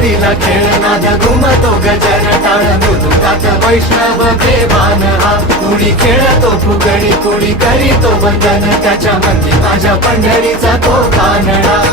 पंढरीला खेळनाद घुमतो गजर टाळ मृदुंगात वैष्णव देवान हा कुणी खेळतो फुगडी कुणी करीतो वंदन त्याच्या मंदी माझ्या पंढरीचा तो कानडा